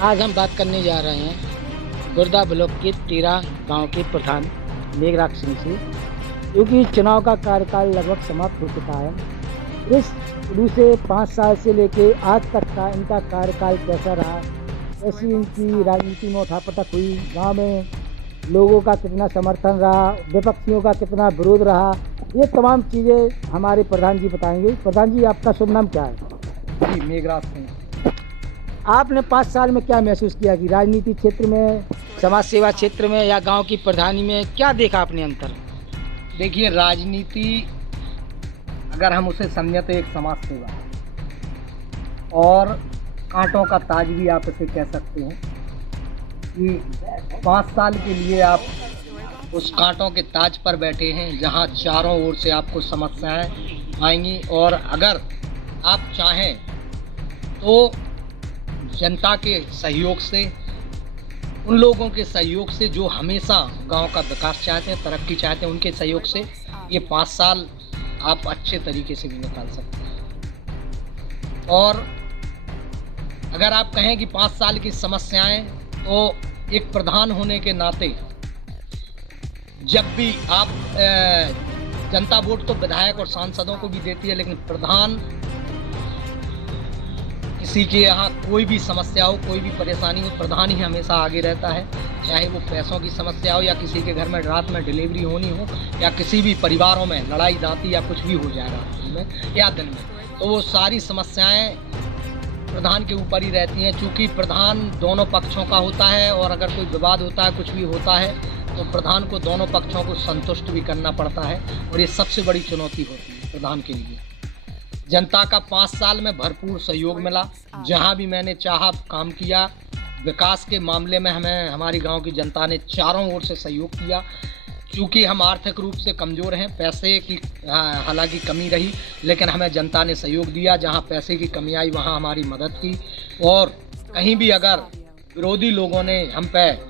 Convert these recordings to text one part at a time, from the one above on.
आज हम बात करने जा रहे हैं गुर्दा ब्लॉक के टीरा गांव के प्रधान मेघराज सिंह से, क्योंकि चुनाव का कार्यकाल लगभग समाप्त हो चुका है। इस शुरू से 5 साल से लेके आज तक का इनका कार्यकाल कैसा रहा, कैसी इनकी राजनीति में उठापटक हुई, गांव में लोगों का कितना समर्थन रहा, विपक्षियों का कितना विरोध रहा, ये तमाम चीज़ें हमारे प्रधान जी बताएंगे। प्रधान जी, आपका शुभ नाम क्या है? जी, मेघराज सिंह। आपने 5 साल में क्या महसूस किया कि राजनीति क्षेत्र में, समाज सेवा क्षेत्र में या गांव की प्रधानी में क्या देखा आपने अंतर? देखिए, राजनीति अगर हम उसे समझें तो एक समाज सेवा और कांटों का ताज भी आप इसे कह सकते हैं कि 5 साल के लिए आप उस कांटों के ताज पर बैठे हैं, जहां चारों ओर से आपको समस्याएं आएंगी। और अगर आप चाहें तो जनता के सहयोग से, उन लोगों के सहयोग से जो हमेशा गांव का विकास चाहते हैं, तरक्की चाहते हैं, उनके सहयोग से ये 5 साल आप अच्छे तरीके से भी निकाल सकते हैं। और अगर आप कहें कि 5 साल की समस्याएं, तो एक प्रधान होने के नाते जब भी आप जनता वोट तो विधायक और सांसदों को भी देती है, लेकिन प्रधान किसी के यहाँ कोई भी समस्या हो, कोई भी परेशानी हो, प्रधान ही हमेशा आगे रहता है। चाहे वो पैसों की समस्या हो, या किसी के घर में रात में डिलीवरी होनी हो, या किसी भी परिवारों में लड़ाई दाती या कुछ भी हो जाए रात में या दिन में, तो वो सारी समस्याएं प्रधान के ऊपर ही रहती हैं। चूँकि प्रधान दोनों पक्षों का होता है, और अगर कोई विवाद होता है, कुछ भी होता है, तो प्रधान को दोनों पक्षों को संतुष्ट भी करना पड़ता है। और ये सबसे बड़ी चुनौती होती है प्रधान के लिए। जनता का 5 साल में भरपूर सहयोग मिला। जहां भी मैंने चाहा काम किया। विकास के मामले में हमें हमारी गांव की जनता ने चारों ओर से सहयोग किया। क्योंकि हम आर्थिक रूप से कमज़ोर हैं, पैसे की हालांकि कमी रही, लेकिन हमें जनता ने सहयोग दिया। जहां पैसे की कमी आई वहां हमारी मदद की। और कहीं भी अगर विरोधी लोगों ने हमें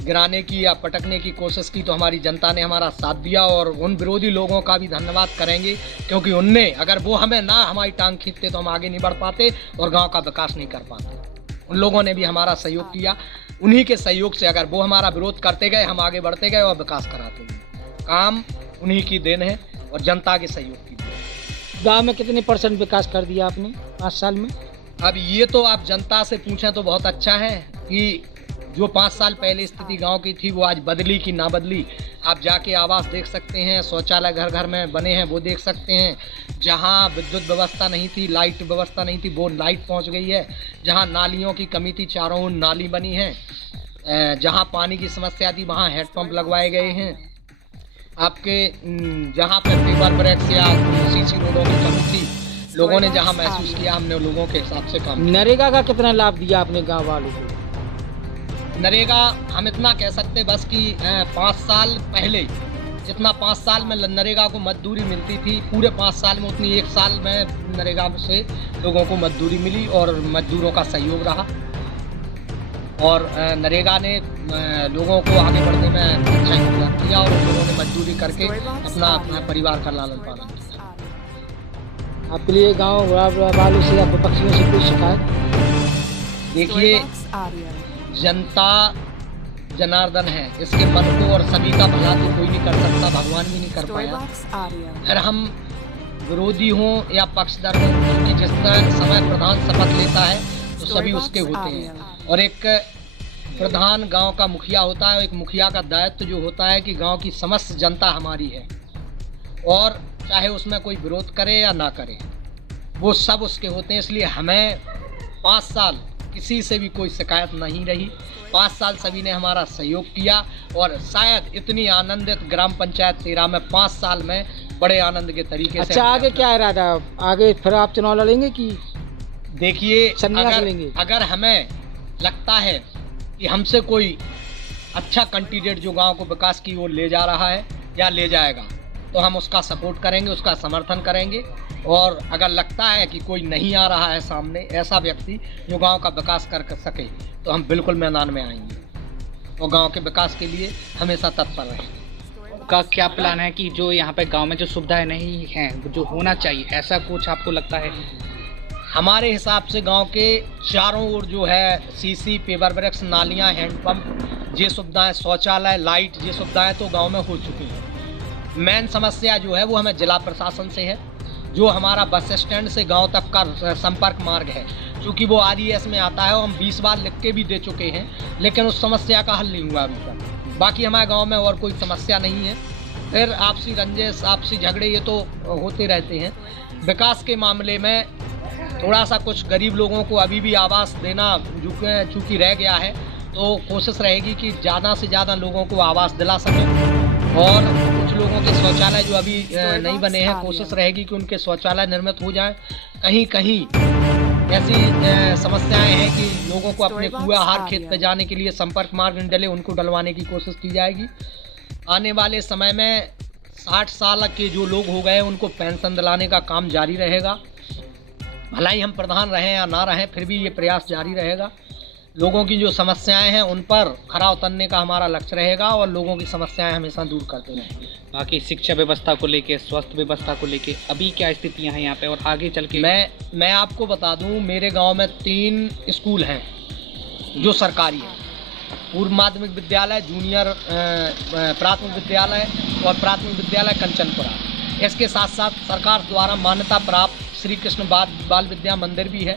गिराने की या पटकने की कोशिश की, तो हमारी जनता ने हमारा साथ दिया। और उन विरोधी लोगों का भी धन्यवाद करेंगे, क्योंकि उनने, अगर वो हमें ना हमारी टांग खींचते तो हम आगे नहीं बढ़ पाते और गांव का विकास नहीं कर पाते। उन लोगों ने भी हमारा सहयोग किया। उन्हीं के सहयोग से, अगर वो हमारा विरोध करते गए, हम आगे बढ़ते गए और विकास कराते गए। काम उन्हीं की देन है और जनता के सहयोग की देन। गाँव में कितने % विकास कर दिया आपने 5 साल में? अब ये तो आप जनता से पूछें तो बहुत अच्छा है कि जो 5 साल पहले स्थिति गांव की थी, वो आज बदली कि ना बदली। आप जाके आवास देख सकते हैं, शौचालय घर घर में बने हैं, वो देख सकते हैं। जहां विद्युत व्यवस्था नहीं थी, लाइट व्यवस्था नहीं थी, वो लाइट पहुंच गई है। जहां नालियों की कमी थी, चारों ओर नाली बनी है। जहां पानी की समस्या थी, वहां हेडपंप लगवाए गए हैं। आपके जहाँ पे पेपर ब्रेक्स या सीसी रोडों की कमी थी, लोगों ने जहाँ महसूस किया, हमने लोगों के हिसाब से काम। नरेगा का कितना लाभ दिया आपने गाँव वालों को? नरेगा हम इतना कह सकते बस कि 5 साल पहले जितना 5 साल में नरेगा को मजदूरी मिलती थी, पूरे 5 साल में उतनी 1 साल में नरेगा से लोगों को मजदूरी मिली और मजदूरों का सहयोग रहा। और नरेगा ने लोगों को आगे बढ़ने में अच्छा योगदान किया, और लोगों ने मजदूरी करके अपना परिवार का लालन पालन किया। आपके लिए गाँव वालों से या विपक्षियों से कोई शिकायत? देखिए, जनता जनार्दन है, इसके मन को और सभी का भला तो कोई नहीं कर सकता, भगवान भी नहीं कर पाया। अगर हम विरोधी हों या पक्षधर हों, क्योंकि जिस समय प्रधान शपथ लेता है तो सभी उसके होते हैं। और एक प्रधान गांव का मुखिया होता है। एक मुखिया का दायित्व जो होता है कि गांव की समस्त जनता हमारी है, और चाहे उसमें कोई विरोध करे या ना करे, वो सब उसके होते हैं। इसलिए हमें 5 साल किसी से भी कोई शिकायत नहीं रही। 5 साल सभी ने हमारा सहयोग किया, और शायद इतनी आनंदित ग्राम पंचायत टीरा में 5 साल में बड़े आनंद के तरीके से। अच्छा, आगे क्या इरादा? आगे फिर आप चुनाव लड़ेंगे कि देखिए, लेंगे? अगर हमें लगता है कि हमसे कोई अच्छा कैंडिडेट जो गांव को विकास की ओर ले जा रहा है या ले जाएगा, तो हम उसका सपोर्ट करेंगे, उसका समर्थन करेंगे। और अगर लगता है कि कोई नहीं आ रहा है सामने ऐसा व्यक्ति जो गांव का विकास कर सके, तो हम बिल्कुल मैदान में आएंगे और गांव के विकास के लिए हमेशा तत्पर रहेंगे। का क्या प्लान है कि जो यहाँ पे गांव में जो सुविधाएं नहीं हैं, जो होना चाहिए, ऐसा कुछ आपको लगता है? हमारे हिसाब से गांव के चारों ओर जो है सीसी, पेवर ब्रिक्स, नालियां, हैंडपंप, ये सुविधाएं, शौचालय, लाइट, ये सुविधाएं तो गांव में हो चुकी हैं। मेन समस्या जो है वो हमें जिला प्रशासन से है। जो हमारा बस स्टैंड से गांव तक का संपर्क मार्ग है, क्योंकि वो RES में आता है और हम 20 बार लिख के भी दे चुके हैं, लेकिन उस समस्या का हल नहीं हुआ अभी तक। बाकी हमारे गांव में और कोई समस्या नहीं है। फिर आपसी रंजिश, आपसी झगड़े ये तो होते रहते हैं। विकास के मामले में थोड़ा सा कुछ गरीब लोगों को अभी भी आवास देना चूँकि रह गया है, तो कोशिश रहेगी कि ज़्यादा से ज़्यादा लोगों को आवास दिला सकें। और कुछ लोगों के शौचालय जो अभी नहीं बने हैं, कोशिश रहेगी कि उनके शौचालय निर्मित हो जाएं। कहीं कहीं ऐसी समस्याएं हैं कि लोगों को अपने कुआहार खेत पे जाने के लिए संपर्क मार्ग न डले, उनको डलवाने की कोशिश की जाएगी। आने वाले समय में 60 साल के जो लोग हो गए उनको पेंशन दिलाने का काम जारी रहेगा। भला ही हम प्रधान रहें या ना रहें, फिर भी ये प्रयास जारी रहेगा। लोगों की जो समस्याएं हैं उन पर खरा उतरने का हमारा लक्ष्य रहेगा और लोगों की समस्याएं हमेशा दूर करते रहेंगे। बाकी शिक्षा व्यवस्था को लेके, स्वास्थ्य व्यवस्था को लेके अभी क्या स्थितियां हैं यहाँ पे और आगे चल के? मैं आपको बता दूं, मेरे गांव में 3 स्कूल हैं जो सरकारी हैं। पूर्व माध्यमिक विद्यालय, जूनियर प्राथमिक विद्यालय और प्राथमिक विद्यालय कंचनपुरा। इसके साथ साथ सरकार द्वारा मान्यता प्राप्त श्री कृष्ण बाल विद्या मंदिर भी है।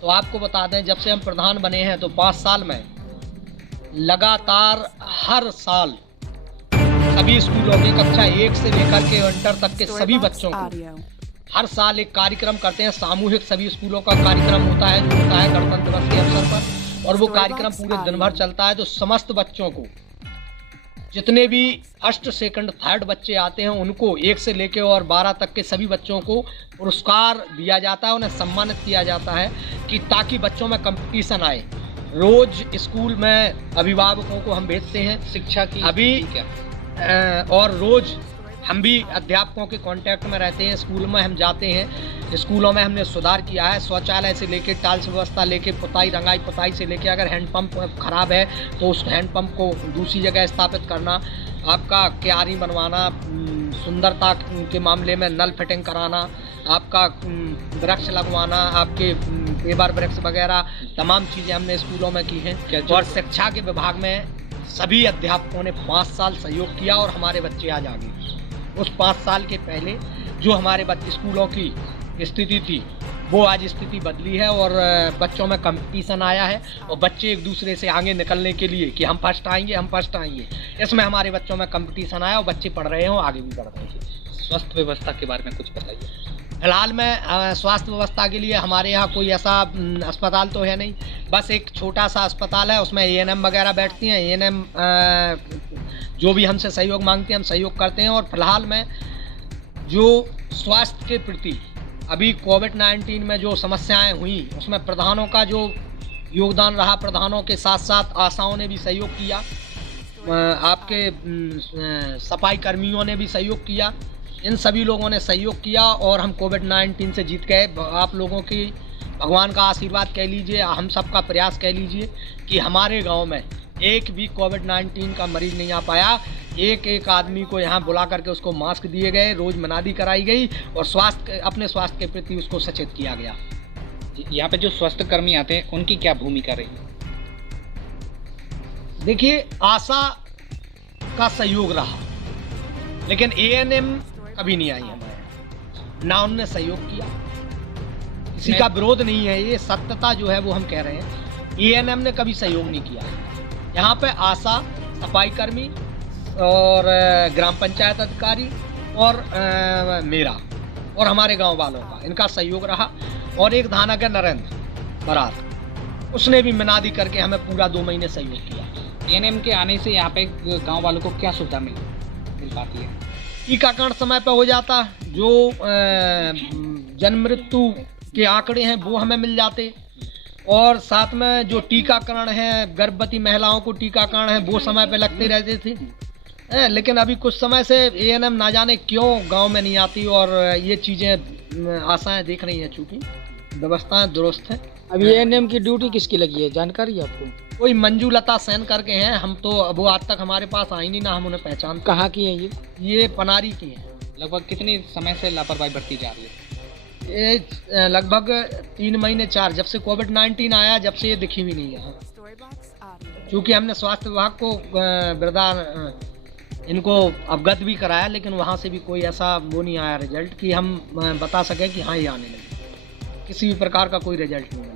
तो आपको बता दें, जब से हम प्रधान बने हैं तो 5 साल में लगातार हर साल सभी स्कूलों की कक्षा 1 से लेकर के इंटर तक के सभी बच्चों को हर साल एक कार्यक्रम करते हैं। सामूहिक सभी स्कूलों का कार्यक्रम होता है, जो होता है गणतंत्र दिवस के अवसर पर, और वो कार्यक्रम पूरे दिन भर चलता है। तो समस्त बच्चों को, जितने भी फर्स्ट, सेकंड, थर्ड बच्चे आते हैं, उनको 1 से लेकर और 12 तक के सभी बच्चों को पुरस्कार दिया जाता है, उन्हें सम्मानित किया जाता है, कि ताकि बच्चों में कंपटीशन आए। रोज स्कूल में अभिभावकों को हम भेजते हैं शिक्षा की अभी और रोज हम भी अध्यापकों के कांटेक्ट में रहते हैं। स्कूल में हम जाते हैं, स्कूलों में हमने सुधार किया है। शौचालय से लेके, टाइल्स व्यवस्था लेके, पुताई, रंगाई पुताई से लेके, अगर हैंडपंप खराब है तो उस हैंडपंप को दूसरी जगह स्थापित करना, आपका क्यारी बनवाना, सुंदरता के मामले में नल फिटिंग कराना, आपका वृक्ष लगवाना, आपके पेवर वृक्ष वगैरह तमाम चीज़ें हमने स्कूलों में की हैं। और शिक्षा के विभाग में सभी अध्यापकों ने 5 साल सहयोग किया और हमारे बच्चे आज आगे। उस 5 साल के पहले जो हमारे बच्चे स्कूलों की स्थिति थी, वो आज स्थिति बदली है और बच्चों में कंपटीशन आया है और बच्चे एक दूसरे से आगे निकलने के लिए कि हम फर्स्ट आएंगे, हम फर्स्ट आएंगे, इसमें हमारे बच्चों में कंपटीशन आया और बच्चे पढ़ रहे हो, आगे भी बढ़ रहे हैं। स्वास्थ्य व्यवस्था के बारे में कुछ बताइए। फिलहाल में स्वास्थ्य व्यवस्था के लिए हमारे यहाँ कोई ऐसा अस्पताल तो है नहीं। बस एक छोटा सा अस्पताल है, उसमें ANM वगैरह बैठती हैं। ANM जो भी हमसे सहयोग मांगते हैं हम सहयोग करते हैं। और फिलहाल में जो स्वास्थ्य के प्रति अभी कोविड-19 में जो समस्याएं हुई, उसमें प्रधानों का जो योगदान रहा, प्रधानों के साथ साथ आशाओं ने भी सहयोग किया, आपके सफाई कर्मियों ने भी सहयोग किया। इन सभी लोगों ने सहयोग किया और हम कोविड-19 से जीत गए। आप लोगों की भगवान का आशीर्वाद कह लीजिए, हम सब का प्रयास कह लीजिए कि हमारे गांव में एक भी कोविड-19 का मरीज नहीं आ पाया। एक आदमी को यहाँ बुला करके उसको मास्क दिए गए, रोज मनादी कराई गई और अपने स्वास्थ्य के प्रति उसको सचेत किया गया। यहाँ पे जो स्वास्थ्य कर्मी आते हैं उनकी क्या भूमिका रही? देखिए, आशा का सहयोग रहा, लेकिन ANM कभी नहीं आई हमारे, ना उनने सहयोग किया। किसी का विरोध नहीं है, ये सत्यता जो है वो हम कह रहे हैं। ANM ने कभी सहयोग नहीं किया। यहाँ पे आशा, सफाई कर्मी और ग्राम पंचायत अधिकारी और मेरा और हमारे गांव वालों का, इनका सहयोग रहा। और एक धानक है नरेंद्र बरार, उसने भी मनादी करके हमें पूरा 2 महीने सहयोग किया। ANM के आने से यहाँ पे गांव वालों को क्या सुविधा मिल पाती है? टीकाकरण समय पर हो जाता, जो जन्म मृत्यु के आंकड़े हैं वो हमें मिल जाते, और साथ में जो टीकाकरण है, गर्भवती महिलाओं को टीकाकरण है, वो समय पे लगते रहते थे। लेकिन अभी कुछ समय से ANM ना जाने क्यों गांव में नहीं आती और ये चीज़ें आशाएं देख रही हैं, चूँकि व्यवस्थाएं दुरुस्त हैं। अभी ANM की ड्यूटी किसकी लगी है, जानकारी है आपको? कोई मंजूलता सेन करके हैं, हम तो वो आज तक हमारे पास आई नहीं, ना हम उन्हें पहचान। कहाँ की है ये? ये पनारी की हैं। लगभग कितने समय से लापरवाही बरती जा रही है? ये लगभग 3 महीने 4 जब से कोविड-19 आया, जब से ये दिखी भी नहीं है। क्योंकि हमने स्वास्थ्य विभाग को इनको अवगत भी कराया, लेकिन वहाँ से भी कोई ऐसा वो नहीं आया रिजल्ट कि हम बता सकें कि हाँ ये आने लगे। किसी भी प्रकार का कोई रिजल्ट नहीं मिला।